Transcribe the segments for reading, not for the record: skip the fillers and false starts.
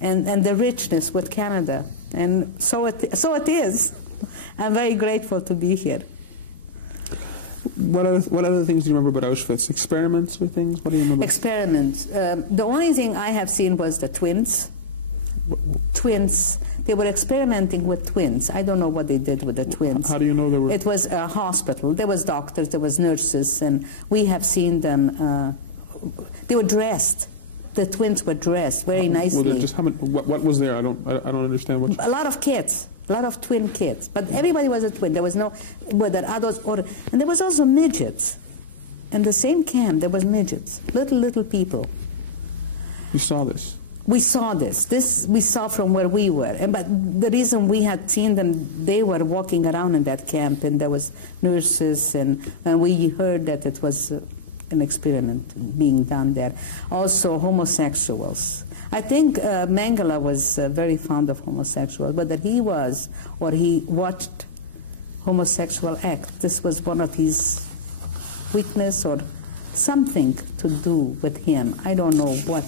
and the richness with Canada. And so it is. I'm very grateful to be here. What other things do you remember about Auschwitz? Experiments with things? What do you remember? Experiments. The only thing I have seen was the twins. Twins. They were experimenting with twins. I don't know what they did with the twins. How do you know they were? It was a hospital. There was doctors, there was nurses, and we have seen them. They were dressed. The twins were dressed very nicely. Well, just how many, what was there? I don't understand what. A lot of kids. A lot of twin kids, but everybody was a twin. There was no, whether adults or, and there was also midgets. In the same camp, there was midgets, little people. You saw this? We saw this. This we saw from where we were. But the reason we had seen them, they were walking around in that camp, and there was nurses, and we heard that it was an experiment being done there. Also, homosexuals. I think Mengele was very fond of homosexuals, whether he was or he watched homosexual act. This was one of his weakness or something to do with him. I don't know what.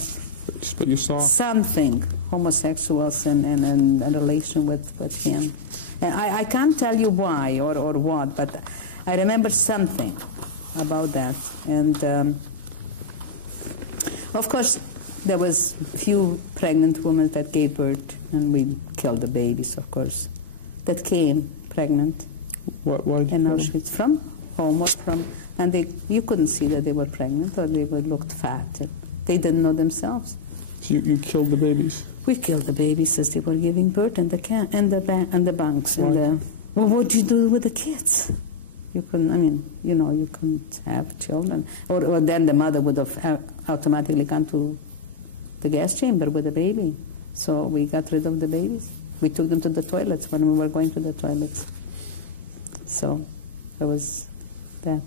But you saw something, homosexuals and a relation with him. And I can't tell you why or what, but I remember something about that. And of course, there was few pregnant women that gave birth, and we killed the babies, of course, that came pregnant. Why in Auschwitz, from home or from, and you couldn't see that they were pregnant or they looked fat. They didn't know themselves. So you killed the babies? We killed the babies as they were giving birth in the camp, and the bunks. Why? And well, what did you do with the kids? You couldn't, I mean, you know, you couldn't have children. Or then the mother would have automatically gone to the gas chamber with the baby. So we got rid of the babies. We took them to the toilets when we were going to the toilets. So there was that.